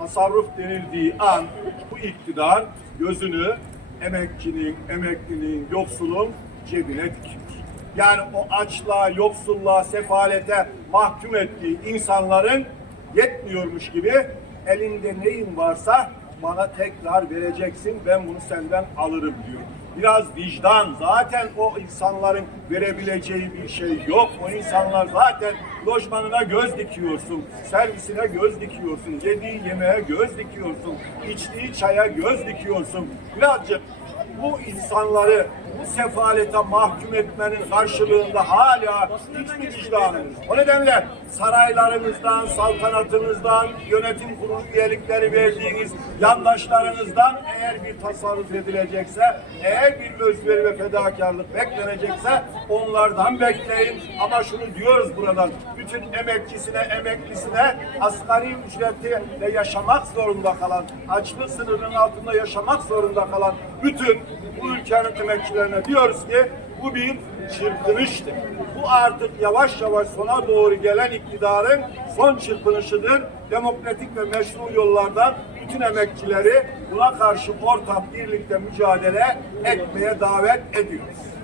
tasarruf denildiği an bu iktidar gözünü emekçinin, emeklinin, yoksulun cebine dikiyor. Yani o açlığa, yoksulluğa, sefalete mahkum ettiği insanların yetmiyormuş gibi elinde neyin varsa bana tekrar vereceksin ben bunu senden alırım diyor. Biraz vicdan zaten o insanların verebileceği bir şey yok. O insanlar zaten lojmanına göz dikiyorsun, servisine göz dikiyorsun, yediği yemeğe göz dikiyorsun, içtiği çaya göz dikiyorsun. Birazcık bu insanları bu sefalete mahkum etmenin karşılığında hala hiçbir vicdanınız. O nedenle saraylarınızdan, saltanatınızdan, yönetim kurulu üyelikleri verdiğiniz yandaşlarınızdan eğer bir tasarruf edilecekse, eğer bir özveri ve fedakarlık beklenecekse onlardan bekleyin. Ama şunu diyoruz buradan, bütün emekçisine, emeklisine asgari ücretle yaşamak zorunda kalan, açlık sınırının altında yaşamak zorunda kalan bütün bu ülkenin emekçilerine diyoruz ki bu bir çırpınıştır. Bu artık yavaş yavaş sona doğru gelen iktidarın son çırpınışıdır. Demokratik ve meşru yollardan bütün emekçileri buna karşı ortak birlikte mücadele etmeye davet ediyoruz.